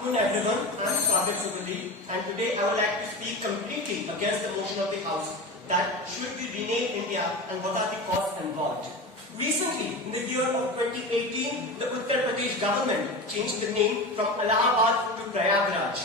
Good afternoon everyone, I am Sagar Subali, and today I would like to speak completely against the motion of the House that should we rename India and what are the costs involved. Recently, in the year of 2018, the Uttar Pradesh government changed the name from Allahabad to Prayagraj,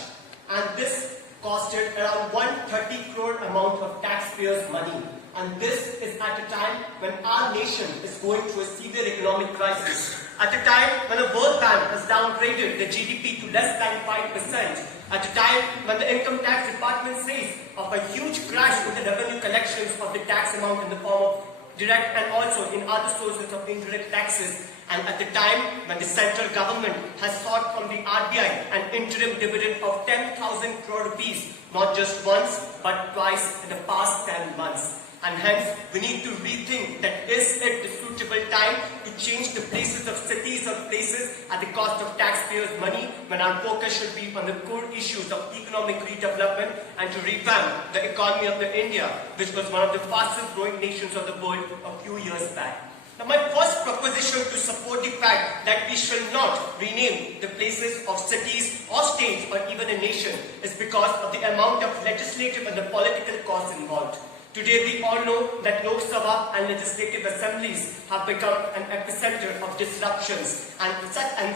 and this costed around 130 crore amount of taxpayers' money. And this is at a time when our nation is going through a severe economic crisis. At a time when the World Bank has downgraded the GDP to less than 5%. At a time when the Income Tax Department says of a huge crash in the revenue collections of the tax amount in the form of direct and also in other sources of indirect taxes. And at the time when the central government has sought from the RBI an interim dividend of 10,000 crore rupees, not just once but twice in the past 10 months. And hence, we need to rethink that is it the suitable time to change the places of cities or places at the cost of taxpayers' money when our focus should be on the core issues of economic redevelopment and to revamp the economy of India, which was one of the fastest growing nations of the world a few years back. Now, my first proposition to support the fact that we shall not rename the places of cities or states or even a nation is because of the amount of legislative and the political costs involved. Today we all know that Lok Sabha and legislative assemblies have become an epicenter of disruptions, and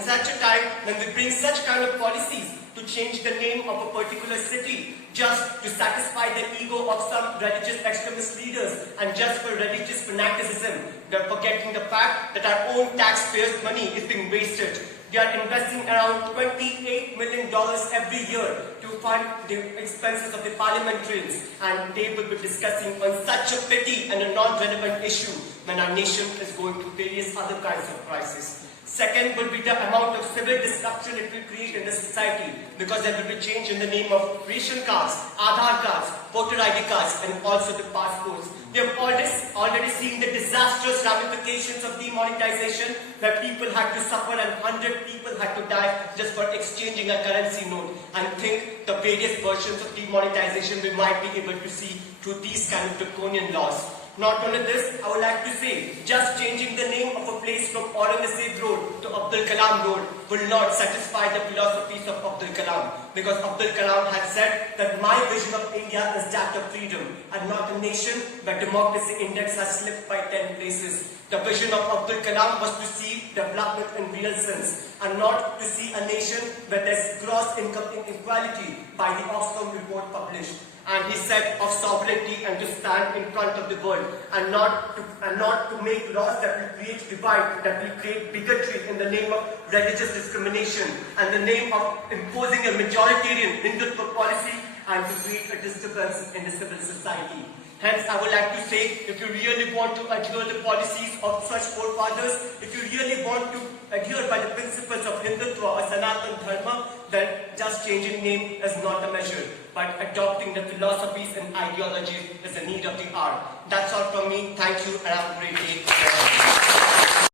such a time when we bring such kind of policies to change the name of a particular city just to satisfy the ego of some religious extremist leaders and just for religious fanaticism, we are forgetting the fact that our own taxpayers' money is being wasted. We are investing around $28 million every year to fund the expenses of the parliamentarians, and they will be discussing on such a petty and a non-relevant issue when our nation is going through various other kinds of crises. Second will be the amount of civil disruption it will create in the society, because there will be change in the name of ration cards, Aadhaar cards, voter ID cards, and also the passports. We have already seen the disastrous ramifications of demonetization, where people had to suffer and 100 people had to die just for exchanging a currency note. And think the various versions of demonetization we might be able to see through these kind of draconian laws. Not only this, I would like to say, just changing the name of a place from Aurangzeb Road to Abdul Kalam Road will not satisfy the philosophies of Abdul Kalam, because Abdul Kalam had said that my vision of India is that of freedom and not a nation where democracy index has slipped by 10 places. The vision of Abdul Kalam was to see development in real sense and not to see a nation where there's gross income inequality by the Oxfam report published. And he said of sovereignty and to stand in front of the world and not to make laws that will create divide, that will create bigotry in the name of religious discrimination and the name of imposing a majoritarian Hindutva policy and to create a disturbance in the civil society. Hence, I would like to say, if you really want to adhere the policies of such forefathers, if you really want to adhere by the principles of Hindutva or Sanatan Dharma, then just changing name is not a measure, but adopting the philosophies and ideologies is a need of the hour. That's all from me. Thank you and have a great day.